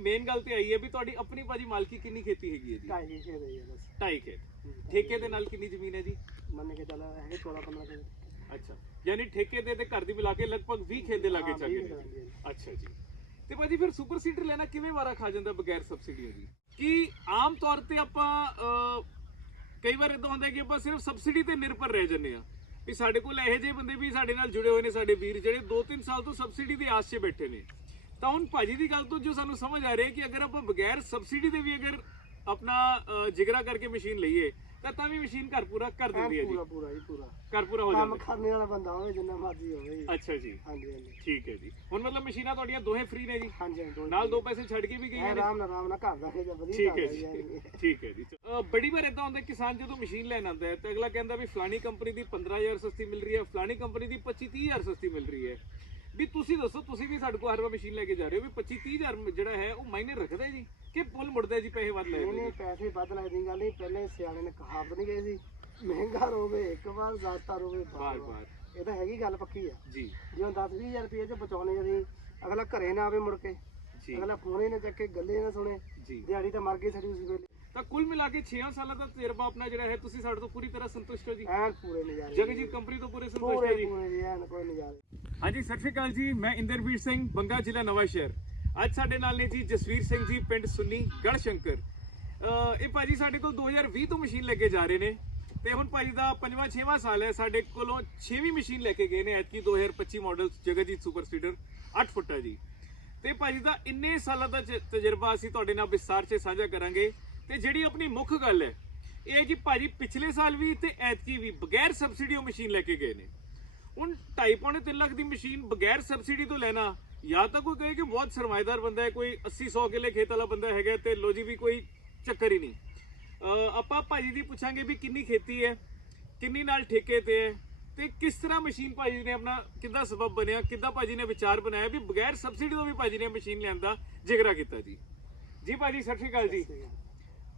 Main ਗੱਲ ਤੇ ਆਈ ਹੈ ਵੀ ਤੁਹਾਡੀ ਆਪਣੀ ਭਾਜੀ ਮਾਲਕੀ ਕਿੰਨੀ ਖੇਤੀ ਹੈਗੀ ਹੈ ਜੀ? ਢਾਈ ਵਿਸ਼ੇ ਦੇ ਹੈ ਬਸ। ਢਾਈ ਖੇਤ। ਠੇਕੇ ਦੇ ਨਾਲ ਕਿੰਨੀ ਜ਼ਮੀਨ ਹੈ ਜੀ? ਮੰਨ ਕੇ ਚੱਲ ਹੈਗੇ 14 15 ਕਿਲੋ ਅੱਛਾ। ਯਾਨੀ ਠੇਕੇ ਦੇ ਤੇ ਘਰ ਦੀ ਮਿਲਾ ਕੇ ਲਗਭਗ 20 ਖੇਤ ਦੇ ਲਾਗੇ ਚੱਲ ਗਏ। ਅੱਛਾ ਜੀ। ਤੇ ਭਾਜੀ ਫਿਰ ਸੁਪਰ ਸੀਡਰ ਲੈਣਾ ਕਿਵੇਂ ਵਾਰਾ ਖਾ ਜਾਂਦਾ ਬਗੈਰ ਸਬਸਿਡੀ ਦੀ ਕਿ ਆਮ ਤੌਰ ਤੇ ਆਪਾਂ ਕਈ ਵਾਰ ਇਦਾਂ ਹੁੰਦਾ ਕਿ ਆਪਾਂ ਸਿਰਫ ਸਬਸਿਡੀ ਤੇ ਨਿਰਭਰ ਰਹਿ ਜੰਨੇ ਆ ਵੀ ਸਾਡੇ ਕੋਲ ਇਹੋ ਜਿਹੇ ਬੰਦੇ ਵੀ ਸਾਡੇ ਨਾਲ ਜੁੜੇ ਹੋਏ ਨੇ ਸਾਡੇ ਵੀਰ ਜਿਹੜੇ 2-3 ਸਾਲ ਤੋਂ ਸਬਸਿਡੀ ਦੀ ਆਸ 'ਚ ਬੈਠੇ ਨੇ। ਤਾਂ ਹੁਣ ਭਾਜੀ ਦੀ ਗੱਲ ਤੋਂ ਜੋ ਸਾਨੂੰ ਸਮਝ ਆ ਰਿਹਾ ਕਿ ਅਗਰ ਆਪਾਂ ਬਗੈਰ ਸਬਸਿਡੀ ਦੇ ਵੀ ਅਗਰ ਆਪਣਾ ਜਿਗਰਾ ਕਰਕੇ ਮਸ਼ੀਨ ਲਈਏ ਤਾਂ ਤਾਂ ਵੀ ਮਸ਼ੀਨ ਘਰ ਪੂਰਾ ਕਰ ਦਿੰਦੀ ਹੈ ਜੀ। ਪੂਰਾ ਪੂਰਾ ਜੀ ਪੂਰਾ। ਘਰ ਪੂਰਾ ਹੋ ਕੰਮ ਜਾਂਦਾ। ਕਰਨੇ ਵਾਲਾ ਬੰਦਾ ਹੋਵੇ ਜਿੰਨਾ ਮਰਜ਼ੀ ਹੋਵੇ ਜੀ। ਅੱਛਾ ਜੀ। ਹਾਂਜੀ ਹਾਂਜੀ। ਠੀਕ ਹੈ ਜੀ। ਹੁਣ ਮਤਲਬ ਮਸ਼ੀਨਾਂ ਤੁਹਾਡੀਆਂ ਦੋਹੇ ਫ੍ਰੀ ਨੇ ਜੀ। ਹਾਂਜੀ ਨਾਲ ਦੋ ਪੈਸੇ ਛੱਡ ਕੇ ਵੀ ਗਈਆਂ ਨੇ। ਆਰਾਮ ਨਾਲ ਆਰਾਮ ਨਾਲ ਘਰ ਦਾ ਖੇਜਾ ਵਧੀਆ ਠੀਕ ਹੈ ਜੀ। ਜੀ। ਠੀਕ ਹੈ ਜੀ। ਬੜੀ ਵਾਰ ਇਦਾਂ ਹੁੰਦਾ ਕਿਸਾਨ ਜਦੋਂ ਮਸ਼ੀਨ ਲੈਣ ਆਉਂਦਾ ਹੈ ਤੇ ਅਗਲਾ ਕਹਿੰਦਾ ਵੀ ਫਲਾਣੀ ਕੰਪਨੀ ਦੀ 15000 ਸਸਤੀ ਮਿਲ ਰਹੀ ਹੈ ਫਲਾਣੀ ਕੰਪਨੀ ਦੀ 25 30000 ਸਸਤੀ ਮਿਲ ਰਹੀ ਹੈ। ਵੀ ਤੁਸੀਂ ਦੱਸੋ ਤੁਸੀਂ ਵੀ ਸਾਡੇ ਕੋਲ ਹਰ ਵਾਰ ਮਸ਼ੀਨ ਲੈ ਕੇ ਜਾ ਰਹੇ ਹੋ ਵੀ 25 30000 ਜਿਹੜਾ ਹੈ ਉਹ ਮਾਇਨੇ ਰੱਖਦਾ ਹੈ ਜੀ ਕਿ ਪੁੱਲ ਮੁੜਦਾ ਜੀ ਪੈਸੇ ਵੱਧ ਲੈ ਰਹੇ ਨਹੀਂ ਪੈਸੇ ਵੱਧ ਲੱਗਦੀ ਗੱਲ ਨਹੀਂ ਪਹਿਲੇ ਸਿਆਣੇ ਨੇ ਕਹਾਵਤ ਨਹੀਂ ਕਹੀ ਸੀ। ਮਹਿੰਗਾ ਰੋਵੇ ਇੱਕ ਵਾਰ ਜ਼ਾਤਾ ਰੋਵੇ ਬਾਰ ਬਾਰ ਬਾਰ ਇਹ ਤਾਂ ਹੈਗੀ ਗੱਲ ਪੱਕੀ ਆ। ਜੀ। ਜਿਵੇਂ 10 20000 ਰੁਪਏ ਚ ਬਚਾਉਣੇ ਅਸੀਂ ਅਗਲਾ ਘਰੇ ਨਾ ਆਵੇ ਮੁੜ ਕੇ। ਜੀ। ਅਗਲਾ ਫੋਨ ਹੀ ਨਾ ਚੱਕੇ ਗੱਲੇ ਨਾ ਸੁਣੇ। ਜੀ। ਦਿਹਾੜੀ ਤਾਂ ਮਰ ਗਈ ਸਾਡੀ ਉਸ ਵੇਲੇ। ਤਾਂ ਕੁੱਲ ਮਿਲਾ ਕੇ 6 ਸਾਲਾਂ ਦਾ ਤਜਰਬਾ ਆਪਣਾ ਜਿਹੜਾ ਹੈ ਤੁਸੀਂ ਸਾਡੇ ਤੋਂ ਪੂਰੀ ਤਰ੍ਹਾਂ ਸੰਤੁਸ਼ਟ ਹੋ ਜੀ? ਐਨ ਪੂਰੇ ਨਜ਼ਾਰੇ। ਜਗਜੀਤ ਕੰਪਨੀ ਤੋਂ ਪੂਰੇ ਸੰਤੁਸ਼ਟ ਹੋ ਪੂਰੇ ਜੀ? ਪੂਰੇ ਜੀ ਐਨ ਕੋਈ ਨਜ਼ਾਰੇ। ਹਾਂਜੀ ਸਤਿ ਸ਼੍ਰੀ ਅਕਾਲ ਜੀ ਮੈਂ ਇੰਦਰਵੀਰ ਸਿੰਘ ਬੰਗਾ ਜ਼ਿਲ੍ਹਾ ਨਵਾਂ ਸ਼ਹਿਰ। ਅੱਜ ਸਾਡੇ ਨਾਲ ਨੇ ਜੀ ਜਸਵੀਰ ਸਿੰਘ ਜੀ ਪਿੰਡ ਸੁੰਨੀ ਗੜਸ਼ੰਕਰ। ਅਹ ਇਹ ਭਾਜੀ ਸਾਡੇ ਕੋਲ 2020 ਤੋਂ ਮਸ਼ੀਨ ਲੈ ਕੇ ਜਾ ਰਹੇ ਨੇ ਤੇ ਹੁਣ ਭਾਜੀ ਦਾ ਪੰਜਵਾਂ ਛੇਵਾਂ ਸਾਲ ਹੈ। ਸਾਡੇ ਕੋਲੋਂ ਛੇਵੀਂ ਮਸ਼ੀਨ ਲੈ ਕੇ ਗਏ ਨੇ ਐਤਕੀ 2025 ਮਾਡਲ ਜਗਜੀਤ ਸੁਪਰ ਸਪੀਡਰ 8 ਫੁੱਟਾ ਜੀ। ਤੇ ਭਾਜੀ ਦਾ ਇੰਨੇ ਸਾਲਾਂ ਦਾ ਤਜਰਬਾ ਅਸੀਂ ਤੁਹਾਡੇ ਨਾਲ ਵਿਸਤਾਰ 'ਚ ਸਾਂਝਾ ਕਰਾਂਗੇ। ਤੇ ਜਿਹੜੀ ਆਪਣੀ ਮੁੱਖ ਗੱਲ ਹੈ, ਇਹ ਹੈ ਕਿ ਭਾਜੀ ਪਿਛਲੇ ਸਾਲ ਵੀ ਤੇ ਐਤਕੀ ਵੀ ਬਗੈਰ ਸਬਸਿਡੀ ਉਹ ਮਸ਼ੀਨ ਲੈ ਕੇ ਗਏ ਨੇ। ਹੁਣ 2.5 ਪੌਣੇ 3 ਲੱਖ ਦੀ ਮਸ਼ੀਨ ਬਗੈਰ ਸਬਸਿਡੀ ਤੋਂ ਲੈਣਾ, ਜਾਂ ਤਾਂ ਕੋਈ ਕਹੇ ਕਿ ਬਹੁਤ ਸਰਮਾਏਦਾਰ ਬੰਦਾ ਹੈ, ਕੋਈ 80 100 ਕਿੱਲੇ ਖੇਤ ਵਾਲਾ ਬੰਦਾ ਹੈਗਾ ਤੇ ਲੋ ਜੀ ਵੀ ਕੋਈ ਚੱਕਰ ਹੀ ਨਹੀਂ। ਅਹ ਆਪਾਂ ਭਾਜੀ ਦੀ ਪੁੱਛਾਂਗੇ ਵੀ ਕਿੰਨੀ ਖੇਤੀ ਹੈ, ਕਿੰਨੀ ਨਾਲ ਠੇਕੇ ਤੇ ਹੈ, ਤੇ ਕਿਸ ਤਰ੍ਹਾਂ ਮਸ਼ੀਨ ਭਾਜੀ ਨੇ ਆਪਣਾ ਕਿੱਦਾਂ ਸਬਬ ਬਣਿਆ, ਕਿੱਦਾਂ ਭਾਜੀ ਨੇ ਵਿਚਾਰ ਬਣਾਇਆ ਵੀ ਬਗੈਰ ਸਬਸਿਡੀ ਤੋਂ ਵੀ ਭਾਜੀ ਨੇ ਮਸ਼ੀਨ ਲੈਣ ਦਾ ਜਿਗਰਾ ਕੀਤਾ ਜੀ। ਜੀ ਭਾਜੀ, ਸਤਿ ਸ਼੍ਰੀ ਅਕਾਲ ਜੀ।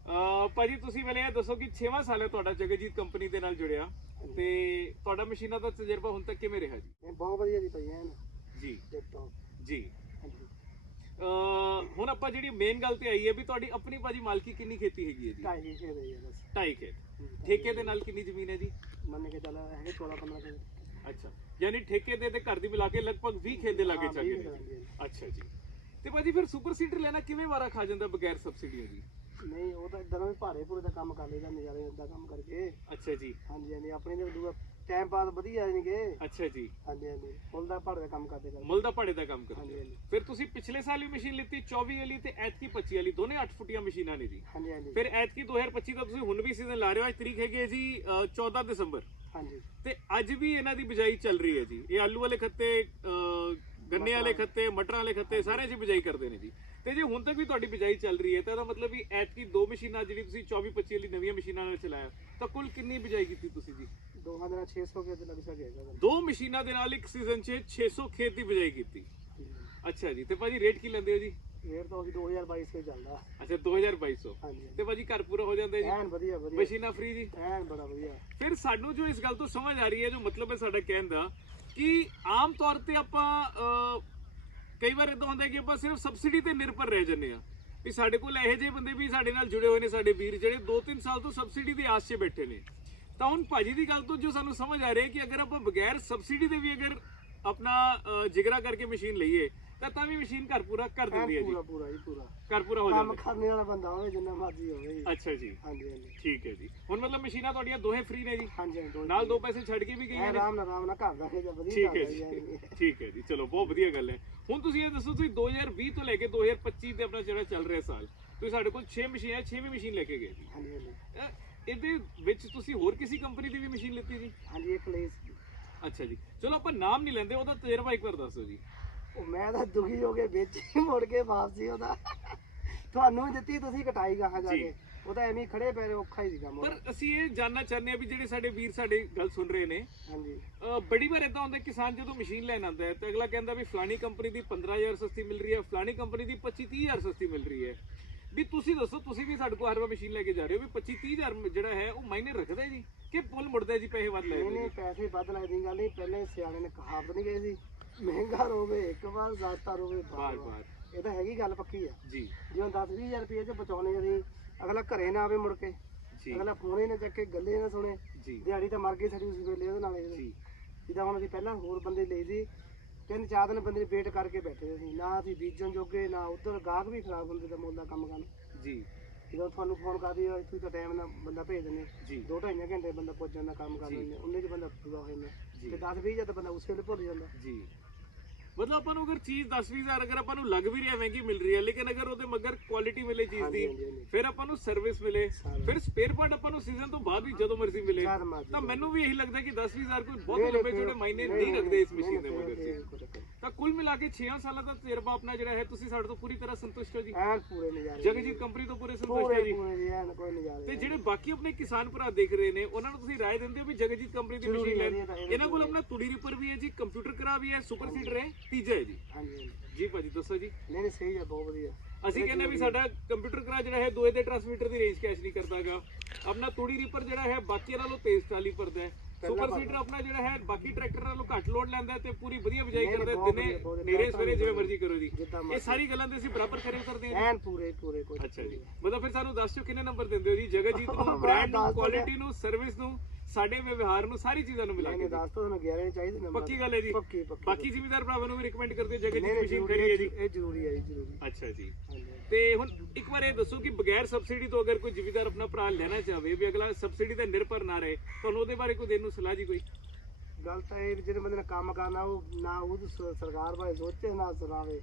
ਭਾਜੀ ਤੁਸੀਂ ਪਹਿਲੇ ਇਹ ਦੱਸੋ ਕਿ 6ਵਾਂ ਸਾਲ ਹੈ ਤੁਹਾਡਾ ਜਗਜੀਤ ਕੰਪਨੀ ਦੇ ਨਾਲ ਜੁੜਿਆ ਤੇ ਤੁਹਾਡਾ ਮਸ਼ੀਨਾਂ ਦਾ ਤਜਰਬਾ ਹੁਣ ਤੱਕ ਕਿਵੇਂ ਰਿਹਾ ਜੀ? ਇਹ ਬਹੁਤ ਵਧੀਆ ਜੀ ਭਾਈ ਐਨ। ਜੀ। ਜੀ। ਹੁਣ ਆਪਾਂ ਜਿਹੜੀ ਮੇਨ ਗੱਲ ਤੇ ਆਈ ਹੈ ਵੀ ਤੁਹਾਡੀ ਆਪਣੀ ਭਾਜੀ ਮਾਲਕੀ ਕਿੰਨੀ ਖੇਤੀ ਹੈਗੀ ਹੈ ਜੀ? ਢਾਈ ਵਿਸ਼ੇ ਦੇ ਹੈ ਬਸ। ਢਾਈ ਖੇਤ। ਠੇਕੇ ਦੇ ਨਾਲ ਕਿੰਨੀ ਜ਼ਮੀਨ ਹੈ ਜੀ? ਮੰਨ ਕੇ ਚੱਲ ਹੈਗੇ 14 15 ਕਿਲੋ ਅੱਛਾ। ਯਾਨੀ ਠੇਕੇ ਦੇ ਤੇ ਘਰ ਦੀ ਮਿਲਾ ਕੇ ਲਗਭਗ 20 ਖੇਤ ਦੇ ਲਾਗੇ ਚੱਲ ਗਏ ਖੇਤ। ਅੱਛਾ ਜੀ। ਤੇ ਭਾਜੀ ਫਿਰ ਸੁਪਰ ਸੀਡਰ ਲੈਣਾ ਕਿਵੇਂ ਵਾਰਾ ਖਾ ਜਾਂਦਾ ਬਗੈਰ ਸਬਸਿਡੀ ਜੀ? ਨਹੀਂ ਉਹ ਤਾਂ ਇਦਾਂ ਵੀ ਭਾਰੇ ਪੂਰੇ ਦਾ ਕੰਮ ਕਰ ਲਈਦਾ ਨਜ਼ਾਰੇ ਦਾ ਕੰਮ ਕਰਕੇ। ਅੱਛਾ ਜੀ। ਹਾਂਜੀ ਹਾਂਜੀ ਆਪਣੀ ਤੇ ਦੂਆ ਟਾਈਮ ਪਾਸ ਵਧੀਆ ਜਾਣਗੇ ਅੱਛਾ ਜੀ। ਹਾਂਜੀ ਹਾਂਜੀ ਫੁੱਲ ਦਾ ਭਾਰੇ ਦਾ ਕੰਮ ਕਰਦੇ ਕਰਦੇ। ਮੁੱਲ ਦਾ ਭਾੜੇ ਦਾ ਕੰਮ ਕਰਦੇ। ਹਾਂਜੀ ਫਿਰ ਤੁਸੀਂ ਪਿਛਲੇ ਸਾਲ ਵੀ ਮਸ਼ੀਨ ਲਿੱਤੀ 24 ਵਾਲੀ ਤੇ ਐਤਕੀ 25 ਵਾਲੀ ਦੋਨੇ 8 ਫੁੱਟੀਆਂ ਮਸ਼ੀਨਾਂ ਨੇ ਜੀ। ਹਾਂਜੀ ਹਾਂਜੀ। ਫਿਰ ਐਤਕੀ 2025 ਦਾ ਤੁਸੀਂ ਹੁਣ ਵੀ ਸੀਜ਼ਨ ਲਾ ਰਹੇ ਹੋ ਅੱਜ ਤਰੀਕ ਹੈਗੀ ਹੈ ਜੀ ਅਹ, 14 ਦਸੰਬਰ। ਹਾਂਜੀ। ਤੇ ਅੱਜ ਵੀ ਇਹਨਾਂ ਦੀ ਬਿਜਾਈ ਚੱਲ ਰਹੀ ਹੈ ਜੀ। ਇਹ ਆਲੂ ਵਾਲੇ ਖੱਤੇ ਗੰਨੇ ਵਾਲੇ ਖੱਤੇ ਮਟਰਾਂ ਵਾਲੇ ਖੱਤੇ ਸਾਰੇ 'ਚ ਬਿਜਾਈ ਕਰਦੇ ਨੇ ਜੀ। ਤੇ ਜੇ ਹੁਣ ਤੱਕ ਵੀ ਤੁਹਾਡੀ ਬਿਜਾਈ ਚੱਲ ਰਹੀ ਹੈ ਤਾਂ ਇਹਦਾ ਮਤਲਬ ਵੀ ਐਤਕੀ ਦੋ ਮਸ਼ੀਨਾਂ ਜਿਹੜੀ ਤੁਸੀਂ 24 25 ਵਾਲੀ ਨਵੀਆਂ ਮਸ਼ੀਨਾਂ ਨਾਲ ਚਲਾਇਆ ਤਾਂ ਕੁੱਲ ਕਿੰਨੀ ਬਿਜਾਈ ਕੀਤੀ ਤੁਸੀਂ ਜੀ? ਦੋਹਾਂ ਦਿਨਾਂ 600 ਕੇ ਤੇ ਲੱਗ ਸਕੇਗਾ ਦੋ ਮਸ਼ੀਨਾਂ ਦੇ ਨਾਲ ਇੱਕ ਸੀਜ਼ਨ 'ਚ 600 ਖੇਤ ਦੀ ਬਿਜਾਈ ਕੀਤੀ। ਅੱਛਾ ਜੀ ਤੇ ਭਾਜੀ ਰੇਟ ਕੀ ਲੈਂਦੇ ਹੋ ਜੀ? ਰੇਟ ਤਾਂ ਉਹੀ 2022 ਤੋਂ ਚੱਲਦਾ। ਅੱਛਾ 2200 ਹਾਂਜੀ। ਤੇ ਭਾਜੀ ਘਰ ਪੂਰਾ ਹੋ ਜਾਂਦਾ ਜੀ? ਐਨ ਵਧੀਆ ਵਧੀਆ। ਮਸ਼ੀਨਾਂ ਫ੍ਰੀ ਜੀ? ਐਨ ਬੜਾ ਵਧੀਆ। ਫਿਰ ਸਾਨੂੰ ਜੋ ਇਸ ਗੱਲ ਤੋਂ ਸਮਝ ਆ ਰਹੀ ਹੈ ਜੋ ਮਤਲਬ ਹੈ ਸਾਡਾ ਕਹਿਣ ਦਾ ਕਿ ਆਮ ਤੌਰ ਤੇ ਆਪਾਂ ਕਈ ਵਾਰ ਇਦਾਂ ਹੁੰਦਾ ਕਿ ਆਪਾਂ ਸਿਰਫ ਸਬਸਿਡੀ ਤੇ ਨਿਰਭਰ ਰਹਿ ਜੰਨੇ ਆ ਵੀ ਸਾਡੇ ਕੋਲ ਇਹੋ ਜਿਹੇ ਬੰਦੇ ਵੀ ਸਾਡੇ ਨਾਲ ਜੁੜੇ ਹੋਏ ਨੇ, ਸਾਡੇ ਵੀਰ ਜਿਹੜੇ 2-3 ਸਾਲ ਤੋਂ ਸਬਸਿਡੀ ਦੇ ਆਸ 'ਚ ਬੈਠੇ ਨੇ। ਤਾਂ ਹੁਣ ਭਾਜੀ ਦੀ ਗੱਲ ਤੋਂ ਜੋ ਸਾਨੂੰ ਸਮਝ ਆ ਰਿਹਾ ਕਿ ਅਗਰ ਆਪਾਂ ਬਗੈਰ ਸਬਸਿਡੀ ਦੇ ਵੀ ਅਗਰ ਆਪਣਾ ਜਿਗਰਾ ਕਰਕੇ ਮਸ਼ੀਨ ਲਈਏ ਤਾਂ ਤਾਂ ਵੀ ਮਸ਼ੀਨ ਘਰ ਪੂਰਾ ਕਰ ਦਿੰਦੀ ਹੈ ਐਨ ਜੀ। ਪੂਰਾ ਪੂਰਾ ਜੀ ਪੂਰਾ। ਘਰ ਪੂਰਾ ਹੋ ਕੰਮ ਜਾਂਦਾ ਕਰਨੇ ਵਾਲਾ ਬੰਦਾ ਹੋਵੇ ਜਿੰਨਾ ਮਰਜ਼ੀ ਹੋਵੇ ਜੀ। ਅੱਛਾ ਜੀ। ਹਾਂਜੀ ਹਾਂਜੀ। ਠੀਕ ਹੈ ਜੀ। ਹੁਣ ਮਤਲਬ ਮਸ਼ੀਨਾਂ ਤੁਹਾਡੀਆਂ ਦੋਹੇ ਫ੍ਰੀ ਨੇ ਜੀ। ਹਾਂਜੀ ਹਾਂਜੀ ਦੋ- ਨਾਲ ਦੋ ਪੈਸੇ ਛੱਡ ਕੇ ਵੀ ਗਈਆਂ ਨੇ। ਆਰਾਮ ਨਾਲ ਆਰਾਮ ਨਾਲ ਘਰ ਦਾ ਖੇਜਾ ਵਧੀਆ ਠੀਕ ਹੈ ਜੀ। ਐਨ। ਠੀਕ ਹੈ ਜੀ। ਚਲੋ ਬਹੁਤ ਵਧੀਆ ਗੱਲ ਹੈ। ਹੁਣ ਤੁਸੀਂ ਇਹ ਦੱਸੋ ਤੁਸੀਂ 2020 ਤੋਂ ਲੈ ਕੇ 2025 ਤੇ ਆਪਣਾ ਜਿਹੜਾ ਚੱਲ ਰਿਹਾ ਸਾਲ ਤੁਸੀਂ ਸਾਡੇ ਕੋਲ 6 ਮਸ਼ੀਨ ਹੈ 6ਵੀਂ ਮਸ਼ੀਨ ਲੈ ਕੇ ਗਏ ਜੀ। ਹਾਂਜੀ ਹਾਂਜੀ। ਅਹ ਇਹਦੇ ਵਿੱਚ ਤੁਸੀਂ ਹੋਰ ਕਿਸੇ ਕੰਪਨੀ ਦੀ ਵੀ ਮਸ਼ੀਨ ਲਿੱਤੀ ਜੀ? ਹਾਂਜੀ ਇੱਕ ਲੇਸ ਅੱਛਾ ਜੀ। ਚਲੋ ਆਪਾਂ ਨਾਮ ਨਹੀਂ ਲੈਂਦੇ ਉਹਦਾ ਤਜਰਬਾ ਇੱਕ ਵਾਰ ਦੱਸੋ ਜੀ। ਉਹ ਮੈਂ ਤਾਂ ਦੁਖੀ ਹੋ ਕੇ ਵਿੱਚ ਹੀ ਮੁੜ ਕੇ ਵਾਪਸੀ ਉਹਦਾ। ਤੁਹਾਨੂੰ ਵੀ ਦਿੱਤੀ ਤੁਸੀਂ ਕਟਾਈ ਗਾਹਾਂ ਜਾ ਜੀ। ਕੇ। ਉਹ ਤਾਂ ਐਵੇਂ ਹੀ ਖੜੇ ਪੈਰੇ ਔਖਾ ਹੀ ਸੀ ਕੰਮ ਉਹਦਾ। ਪਰ ਅਸੀਂ ਇਹ ਜਾਨਣਾ ਚਾਹੁੰਦੇ ਹਾਂ ਵੀ ਜਿਹੜੇ ਸਾਡੇ ਵੀਰ ਸਾਡੇ ਗੱਲ ਸੁਣ ਰਹੇ ਨੇ ਹਾਂਜੀ। ਅਹ ਬੜੀ ਵਾਰ ਇਦਾਂ ਹੁੰਦਾ ਕਿਸਾਨ ਜਦੋਂ ਮਸ਼ੀਨ ਲੈਣ ਆਉਂਦਾ ਹੈ ਤੇ ਅਗਲਾ ਕਹਿੰਦਾ ਵੀ ਫਲਾਣੀ ਕੰਪਨੀ ਦੀ 15000 ਸਸਤੀ ਮਿਲ ਰਹੀ ਹੈ ਫਲਾਣੀ ਕੰਪਨੀ ਦੀ 25 30000 ਸਸਤੀ ਮਿਲ ਰਹੀ ਹੈ। ਵੀ ਤੁਸੀਂ ਦੱਸੋ ਤੁਸੀਂ ਵੀ ਸਾਡੇ ਕੋਲ ਹਰ ਵਾਰ ਮਸ਼ੀਨ ਲੈ ਕੇ ਜਾ ਰਹੇ ਹੋ ਵੀ 25 30000 ਜਿਹੜਾ ਹੈ ਉਹ ਮਾਇਨੇ ਰੱਖਦਾ ਹੈ ਜੀ? ਕਿ ਪੁੱਲ ਮੁੜਦਾ ਹੈ ਜੀ ਪੈਸੇ ਵੱਧ ਲੈ ਨਹੀਂ ਨਹੀਂ ਪੈਸੇ ਵੱਧ ਲੱਗਦੀ ਗੱਲ ਨਹੀਂ ਪਹਿਲੇ ਸਿਆਣੇ ਨੇ ਕਹਾਵਤ ਨਹੀਂ ਕਹੀ ਸੀ। ਮਹਿੰਗਾ ਰੋਵੇ ਇੱਕ ਵਾਰ ਜ਼ਾਤਾ ਰੋਵੇ ਬਾਰ ਬਾਰ ਇਹ ਤਾਂ ਹੈਗੀ ਗੱਲ ਪੱਕੀ ਆ। ਜੀ। ਜਿਵੇਂ 10 20000 ਰੁਪਏ ਚ ਬਚਾਉਣੇ ਅਸੀਂ ਅਗਲਾ ਘਰੇ ਨਾ ਆਵੇ ਮੁੜ ਕੇ। ਜੀ। ਅਗਲਾ ਫੋਨ ਨਾ ਚੱਕੇ ਗੱਲੇ ਨਾ ਸੁਣੇ। ਜੀ। ਦਿਹਾੜੀ ਤਾਂ ਮਰ ਗਈ ਸਾਡੀ ਉਸ ਵੇਲੇ ਉਹਦੇ ਨਾਲ। ਜੀ। ਜਿੱਦਾਂ ਹੁਣ ਅਸੀਂ ਪਹਿਲਾਂ ਹੋਰ ਬੰਦੇ ਲਏ ਸੀ ਤਿੰਨ ਚਾਰ ਦਿਨ ਬੰਦੇ ਵੇਟ ਕਰਕੇ ਬੈਠੇ ਸੀ। ਨਾ ਅਸੀਂ ਬੀਜਣ ਜੋਗੇ ਨਾ ਉਧਰ ਗਾਹਕ ਵੀ ਖਰਾਬ ਹੁੰਦੇ ਤਾਂ ਮੁੱਲ ਦਾ ਕੰਮ ਕਰਨ। ਜੀ। ਜਦੋਂ ਤੁਹਾਨੂੰ ਫੋਨ ਕਰਦੀ ਤੁਸੀਂ ਤਾਂ ਟਾਈਮ ਨਾਲ ਬੰਦਾ ਭੇਜ ਦਿੰਦੇ ਜੀ। ਦੋ ਢਾਈਆਂ ਘੰਟੇ ਬੰਦਾ ਪੁੱਜ ਜਾਂਦਾ ਕੰਮ ਕਰ ਜੀ। ਲੈਂਦੇ ਉਹਨੇ ਚ ਬੰਦਾ ਪੂਰਾ ਹੋ ਜਾਂਦਾ। ਤੇ 10 20 ਜਦ ਬੰਦਾ ਉਸੇ ਵੇਲੇ ਭੁੱਲ ਜਾਂਦਾ। ਜੀ। ਮਤਲਬ ਆਪਾਂ ਨੂੰ ਅਗਰ ਚੀਜ਼ 10 20000 ਅਗਰ ਆਪਾਂ ਨੂੰ ਲੱਗ ਵੀ ਰਿਹਾ ਮਹਿੰਗੀ ਮਿਲ ਰਹੀ ਹੈ ਲੇਕਿਨ ਅਗਰ ਉਹਦੇ ਮਗਰ ਕੁਆਲਿਟੀ ਮਿਲੇ ਚੀਜ਼ ਦੀ ਫਿਰ ਆਪਾਂ ਨੂੰ ਸਰਵਿਸ ਮਿਲੇ। ਫਿਰ ਸਪੇਅਰ ਪਾਰਟ ਆਪਾਂ ਨੂੰ ਸੀਜ਼ਨ ਤੋਂ ਬਾਅਦ ਵੀ ਜਦੋਂ ਮਰਜ਼ੀ ਮਿਲੇ। ਤਾਂ ਮੈਨੂੰ ਵੀ ਇਹੀ ਲੱਗਦਾ ਕਿ 10 20000 ਕੋਈ ਬਹੁਤ ਲੰਬੇ ਛੋਟੇ ਮਾਇਨੇ ਨਹੀਂ, ਰੱਖਦੇ ਇਸ ਮਸ਼ੀਨ ਦੇ ਮਗਰ ਨਹੀਂ, ਜੀ ਕੋਈ ਚੱਕਰ ਤਾਂ ਕੁੱਲ ਮਿਲਾ ਕੇ 6 ਸਾਲਾਂ ਦਾ ਤਜਰਬਾ ਆਪਣਾ ਜਿਹੜਾ ਹੈ ਤੁਸੀਂ ਸਾਡੇ ਤੋਂ ਪੂਰੀ ਤਰ੍ਹਾਂ ਸੰਤੁਸ਼ਟ ਹੋ ਜੀ। ਐਨ ਪੂਰੇ ਨਜ਼ਾਰੇ ਜਗਜੀਤ ਕੰਪਨੀ ਤੋਂ ਪੂਰੇ ਸੰਤੁਸ਼ਟ ਪੂਰੇ ਹੈ ਜੀ? ਪੂਰੇ ਜੀ ਐਨ ਕੋਈ ਨਜ਼ਾਰੇ ਤੇ ਜਿਹੜੇ ਬਾਕੀ ਆਪਣੇ ਕਿਸਾਨ ਭਰਾ ਦੇਖ ਰਹੇ ਨੇ ਉਹਨਾਂ ਨੂੰ ਤੁਸੀਂ ਰਾਏ ਦਿੰਦੇ ਹੋ ਵੀ ਜਗਜੀਤ ਕੰਪਨੀ ਦੀ ਜ਼ਰੂਰੀ ਮਸ਼ੀਨ ਲੈਣ ਤਾਂ ਇਹਨਾਂ ਕੋਲ ਆਪਣਾ ਤੁੜੀ ਰਿਪਰ ਵੀ ਹੈ ਜੀ ਕੰਪਿਊਟਰ ਕਰਾ ਵੀ ਹੈ ਸੁਪਰ ਸੀਡਰ ਹੈ ਤੀਜਾ ਹੈ ਜੀ। ਹਾਂਜੀ ਹਾਂਜੀ। ਜੀ ਭਾਜੀ ਦੱਸੋ ਜੀ। ਨਹੀਂ ਨਹੀਂ ਸਹੀ ਹੈ ਬਹੁਤ ਵਧੀਆ। ਅਸੀਂ ਕਹਿੰਦੇ ਵੀ ਸਾਡਾ ਕੰਪਿਊਟਰ ਕਰਾ ਜਿਹੜਾ ਹੈ ਦੋਏ ਦੇ ਟਰਾਂਸਮਿਟਰ ਦੀ ਰੇਂਜ ਕੈਚ ਨਹੀਂ ਕਰਦਾਗਾ। ਆਪਣਾ ਤੂੜੀ ਰੀਪਰ ਜਿਹੜਾ ਹੈ ਬਾਕੀ ਨਾਲੋਂ ਤੇਜ਼ ਟਰਾਲੀ ਭਰਦਾ ਹੈ। ਸੁਪਰ ਸੀਡਰ ਆਪਣਾ ਜਿਹੜਾ ਹੈ ਬਾਕੀ ਟਰੈਕਟਰ ਨਾਲੋਂ ਘੱਟ ਲੋਡ ਲੈਂਦਾ ਤੇ ਪੂਰੀ ਵਧੀਆ ਬਿਜਾਈ ਕਰਦਾ ਦਿਨੇ। ਨੇਰੇ ਸਵੇਰੇ ਜਿਵੇਂ ਮਰਜ਼ੀ ਕਰੋ ਜੀ। ਇਹ ਸਾਰੀ ਗੱਲਾਂ ਤੇ ਅਸੀਂ ਬਰਾਬਰ ਖਰੇ ਉਤਰਦੇ ਹਾਂ ਐਨ ਪੂਰੇ ਪੂਰੇ ਕੋਈ ਅੱਛਾ ਜੀ। ਮਤਲਬ ਫਿਰ ਸਾਨੂੰ ਦੱਸ ਦਿਓ ਕਿੰਨੇ ਨੰਬਰ ਦਿੰਦੇ ਹੋ ਜੀ? ਜਗਜੀਤ ਨੂੰ ਬ੍ਰਾਂਡ ਨੂੰ। ਕੁਆਲਿਟੀ ਨੂੰ ਸਰਵਿਸ ਨੂੰ ਸਾਡੇ ਵਿਵਹਾਰ ਨੂੰ ਸਾਰੀ ਚੀਜ਼ਾਂ ਨੂੰ ਮਿਲਾ ਕੇ। ਦੱਸ ਤਾਂ ਤੁਹਾਨੂੰ 11 ਚਾਹੀਦੇ ਨੰਬਰ। ਪੱਕੀ ਗੱਲ ਹੈ ਜੀ। ਪੱਕੀ ਪੱਕੀ ਬਾਕੀ ਜ਼ਿਮੀਦਾਰ ਭਰਾਵਾਂ ਨੂੰ ਵੀ ਰეკਮੈਂਡ ਕਰਦੇ ਹੋ ਜਗਜੀਤ ਨਹੀਂ ਦੀ ਮਸ਼ੀਨ ਖੜੀ ਹੈ ਜੀ। ਇਹ ਜ਼ਰੂਰੀ ਹੈ ਜੀ ਜ਼ਰੂਰੀ ਅੱਛਾ ਜੀ। ਤੇ ਹੁਣ ਇੱਕ ਵਾਰ ਇਹ ਦੱਸੋ ਕਿ ਬਗੈਰ ਸਬਸਿਡੀ ਤੋਂ ਅਗਰ ਕੋਈ ਜ਼ਿਮੀਦਾਰ ਆਪਣਾ ਭਰਾ ਲੈਣਾ ਚਾਹਵੇ ਵੀ ਅਗਲਾ ਸਬਸਿਡੀ ਤੇ ਨਿਰਭਰ ਨਾ ਰਹੇ ਤੁਹਾਨੂੰ ਉਹਦੇ ਬਾਰੇ ਕੋਈ ਦੇਣ ਨੂੰ ਸਲਾਹ ਜੀ ਕੋਈ? ਗੱਲ ਤਾਂ ਇਹ ਜਿਹੜੇ ਬੰਦੇ ਨੇ ਕੰਮ ਕਰਨਾ ਉਹ ਨਾ ਉਹ ਸਰਕਾਰ ਬਾਰੇ ਸੋਚੇ ਨਾ ਚਲਾਵੇ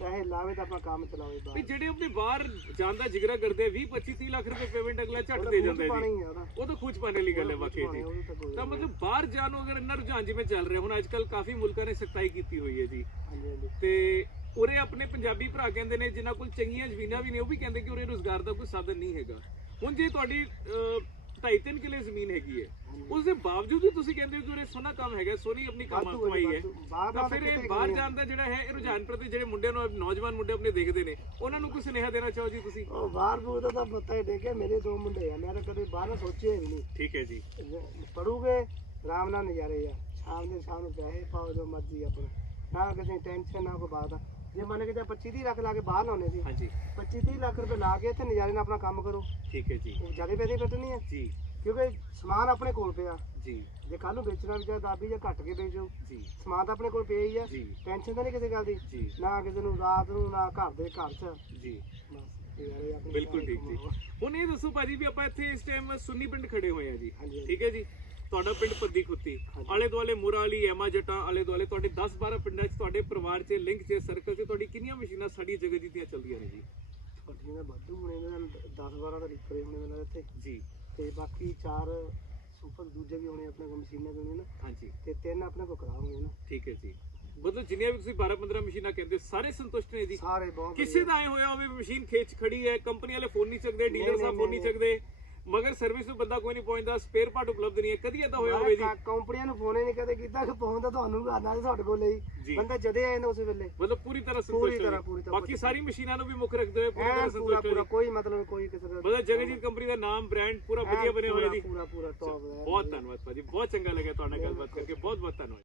ਪੈਸੇ ਲਾਵੇ ਤਾਂ ਆਪਣਾ ਕੰਮ ਚਲਾਵੇ ਵੀ ਬਾਹਰ ਜਿਹੜੇ ਆਪਣੇ ਬਾਹਰ ਜਾਣ ਦਾ ਜਿਗਰਾ ਕਰਦੇ 20 25 30 ਲੱਖ ਰੁਪਏ ਪੇਮੈਂਟ ਅਗਲਾ ਝੱਟ ਦੇ ਜਾਂਦਾ ਜੀ। ਪਾਣੀ ਆ ਉਹਦਾ। ਉਹ ਤਾਂ ਖੂਚ ਪਾਣੇ ਵਾਲੀ ਗੱਲ ਹੈ ਵਾਕਈ ਜੀ। ਤਾਂ ਕੋਈ ਤਾਂ ਮਤਲਬ ਬਾਹਰ ਜਾਣ ਨੂੰ ਅਗਰ ਇੰਨਾ ਰੁਝਾਨ ਜਿਵੇਂ ਚੱਲ ਰਿਹਾ ਹੁਣ ਅੱਜਕੱਲ ਕਾਫੀ ਮੁਲਕਾਂ ਨੇ ਸਖਤਾਈ ਕੀਤੀ ਹੋਈ ਹੈ ਜੀ। ਹਾਂਜੀ ਹਾਂਜੀ। ਤੇ ਉਰੇ ਆਪਣੇ ਪੰਜਾਬੀ ਭਰਾ ਕਹਿੰਦੇ ਨੇ ਜਿਨ੍ਹਾਂ ਕੋਲ ਚੰਗੀਆਂ ਜ਼ਮੀਨਾਂ ਵੀ ਨੇ ਉਹ ਵੀ ਕਹਿੰਦੇ ਕਿ ਉਰੇ ਰੋਜ਼ਗਾਰ ਦਾ ਕੋਈ ਸਾਧਨ ਨਹੀਂ ਹੈਗਾ। ਹੁਣ ਜੇ ਤੁਹਾਡੀ 2.5 ਕਿਲੇ ਜ਼ਮੀਨ ਹੈਗੀ ਹੈ। ਉਸ ਦੇ ਬਾਵਜੂਦ ਵੀ ਤੁਸੀਂ ਕਹਿੰਦੇ ਹੋ ਕਿ ਉਰੇ ਸੋਨਾ ਕੰਮ ਹੈਗਾ ਸੋਨੀ ਆਪਣੀ ਕੰਮ ਕਮਾਈ ਹੈ ਤਾਂ ਫਿਰ ਇਹ ਬਾਹਰ। ਜਾਣ ਦਾ ਜਿਹੜਾ ਹੈ ਇਹ ਰੁਝਾਨ ਪ੍ਰਤੀ ਜਿਹੜੇ ਮੁੰਡਿਆਂ ਨੂੰ ਨੌਜਵਾਨ ਮੁੰਡੇ ਆਪਣੇ ਦੇਖਦੇ ਨੇ ਉਹਨਾਂ ਨੂੰ ਕੋਈ ਸੁਨੇਹਾ ਦੇਣਾ ਚਾਹੋ ਜੀ ਤੁਸੀਂ? ਉਹ ਬਾਹਰ ਬੂਰ ਦਾ ਤਾਂ ਪਤਾ ਹੀ ਦੇਖਿਆ ਮੇਰੇ ਦੋ ਮੁੰਡੇ ਆ ਮੈਂ ਕਦੇ ਬਾਹਰ ਸੋਚਿਆ ਹੀ ਨਹੀਂ। ਠੀਕ ਹੈ ਜੀ। ਪੜੂਗੇ ਆਰਾਮ ਨਾਲ ਨਜ਼ਾਰੇ ਆ ਸ਼ਾਮ ਦੇ ਸ਼ਾਮ ਨੂੰ ਪੈਸੇ ਪਾਓ ਜੋ ਮਰਜ਼ੀ ਆਪਣਾ। ਨਾ ਕਿਸੇ ਟੈਨਸ਼ਨ ਨਾ ਕੋਈ ਬਾਤ ਆ ਜੇ ਮੰਨ ਕੇ ਜਾਂ 25 30 ਲੱਖ ਲਾ ਕੇ ਬਾਹਰ ਲਾਉਣੇ ਸੀ ਹਾਂਜੀ। 25 30 ਲੱਖ ਰੁਪਏ ਲਾ ਕੇ ਇੱਥੇ ਨਜ਼ਾਰੇ ਨਾਲ ਆਪਣਾ ਕੰਮ ਕਰੋ। ਠੀਕ ਹੈ ਜੀ। ਉਹ ਜ਼ਿਆਦਾ ਪੈਸੇ ਕੱਟਣੇ ਆ। ਜੀ। ਕਿਉਂਕਿ ਸਮਾਨ ਆਪਣੇ ਕੋਲ ਪਿਆ। ਜੀ। ਜੇ ਕੱਲ ਨੂੰ ਵੇਚਣਾ ਵੀ ਚਾਹੇ ਦਾਬੀ ਜਾਂ ਘੱਟ ਕੇ ਵੇਚੋ। ਜੀ। ਸਮਾਨ ਤਾਂ ਆਪਣੇ ਕੋਲ ਪਿਆ ਹੀ ਆ। ਜੀ। ਟੈਨਸ਼ਨ ਤਾਂ ਨਹੀਂ ਕਿਸੇ ਗੱਲ ਦੀ। ਜੀ। ਨਾ ਕਿਸੇ ਨੂੰ ਰਾਤ ਨੂੰ ਨਾ ਘਰ ਦੇ ਘਰ 'ਚ। ਜੀ। ਬਿਲਕੁਲ ਠੀਕ ਜੀ। ਹੁਣ ਇਹ ਦੱਸੋ ਭਾਜੀ ਵੀ ਆਪਾਂ ਇੱਥੇ ਇਸ ਟਾਈਮ ਸੁੰਨੀ ਪਿੰਡ ਖੜੇ ਹੋਏ ਆ ਜੀ। ਠੀਕ ਹੈ ਜੀ। ਤੁਹਾਡਾ ਪਿੰਡ ਪੱਦੀ ਖੁੱਤੀ। ਆਲੇ ਦੁਆਲੇ ਮੁਰਾਲੀ ਐਮਾ ਜਟਾਂ ਆਲੇ ਦੁਆਲੇ ਤੁਹਾਡੇ 10 12 ਪਿੰਡਾਂ 'ਚ ਤੁਹਾਡੇ ਪਰਿਵਾਰ 'ਚ ਲਿੰਕ 'ਚ ਸਰਕਲ 'ਚ ਤੁਹਾਡੀ ਕਿੰਨੀਆਂ ਮਸ਼ੀਨਾਂ ਸਾਡੀ ਜਗ੍ਹਾ ਜੀਤੀਆਂ ਚੱਲਦੀਆਂ ਨੇ ਜੀ? ਛੋਟੀਆਂ ਦਾ ਵਾਧੂ ਹੋਣੇ ਇਹਨਾਂ 10 12 ਦਾ ਰਿਪਰੇ ਹੋਣੇ ਇਹਨਾਂ ਦੇ ਇੱਥੇ। ਜੀ। ਤੇ ਬਾਕੀ ਚਾਰ ਸੁਪਰ ਦੂਜੇ ਵੀ ਹੋਣੇ ਆਪਣੇ ਕੋਲ ਮਸ਼ੀਨਾਂ ਦੇ ਹੋਣੇ ਨਾ। ਹਾਂਜੀ। ਤੇ ਤਿੰਨ ਆਪਣੇ ਕੋਲ ਕਰਾ ਹੋਣੇ ਨਾ। ਠੀਕ ਹੈ ਜੀ। ਮਤਲਬ ਜਿੰਨੀਆਂ ਵੀ ਤੁਸੀਂ 12 15 ਮਸ਼ੀਨਾਂ ਕਹਿੰਦੇ ਸਾਰੇ ਸੰਤੁਸ਼ਟ ਨੇ ਜੀ? ਸਾਰੇ ਬਹੁਤ ਕਿਸੇ ਦਾ ਐ ਹੋਇਆ ਹੋਵੇ ਵੀ ਮਸ਼ੀਨ ਖੇਚ ਖੜੀ ਹੈ ਕੰਪਨੀ ਵਾਲੇ ਫੋਨ ਨਹੀਂ ਚੱਕਦੇ ਡੀਲਰ ਸਾਹਿਬ ਫੋਨ ਨਹੀਂ। ਚੱਕਦੇ। ਮਗਰ ਸਰਵਿਸ ਨੂੰ ਬੰਦਾ ਕੋਈ ਨਹੀਂ ਪਹੁੰਚਦਾ ਸਪੇਅਰ ਪਾਰਟ ਉਪਲਬਧ ਨਹੀਂ ਹੈ ਕਦੀ ਏਦਾਂ ਹੋਇਆ ਹੋਵੇ ਜੀ ਕੰਪਨੀਆਂ ਨੂੰ ਫੋਨ ਹੀ ਨਹੀਂ ਕਦੇ ਕੀਤਾ ਕਿ ਤਾਂ ਤੁਹਾਨੂੰ ਕਰਨਾ ਸੀ ਤੁਹਾਡੇ ਕੋਲ। ਲਈ ਬੰਦਾ ਜਦੇ ਆਏ ਨੇ ਉਸ ਵੇਲੇ ਮਤਲਬ ਪੂਰੀ ਤਰ੍ਹਾਂ ਪੂਰੀ ਸੰਤੁਸ਼ਟ ਤਰ੍ਹਾਂ, ਹੋ ਪੂਰੀ। ਤਰ੍ਹਾਂ। ਬਾਕੀ ਸਾਰੀ ਮਸ਼ੀਨਾਂ ਨੂੰ ਵੀ ਮੁੱਖ ਰੱਖਦੇ ਹੋਏ ਪੂਰੀ ਤਰ੍ਹਾਂ ਪੂਰਾ ਸੰਤੁਸ਼ਟ ਹੋ ਪੂਰਾ। ਕੋਈ ਮਤਲਬ ਕੋਈ ਕਿਸੇ ਦਾ ਮਤਲਬ ਜਗਜੀਤ ਕੰਪਨੀ ਦਾ ਨਾਮ ਬ੍ਰਾਂਡ ਪੂਰਾ ਵਧੀਆ ਬਣਿਆ ਹੋਇਆ ਜੀ ਪੂਰਾ ਪੂਰਾ ਟੌਪ ਬਹੁਤ ਧੰਨਵਾਦ ਭਾਜੀ ਬਹੁਤ ਚੰਗਾ ਲੱਗਿਆ ਤੁਹਾਡੇ ਨਾਲ ਗੱਲਬਾਤ ਕਰਕੇ ਬਹੁਤ ਬਹੁਤ ਧੰਨਵਾਦ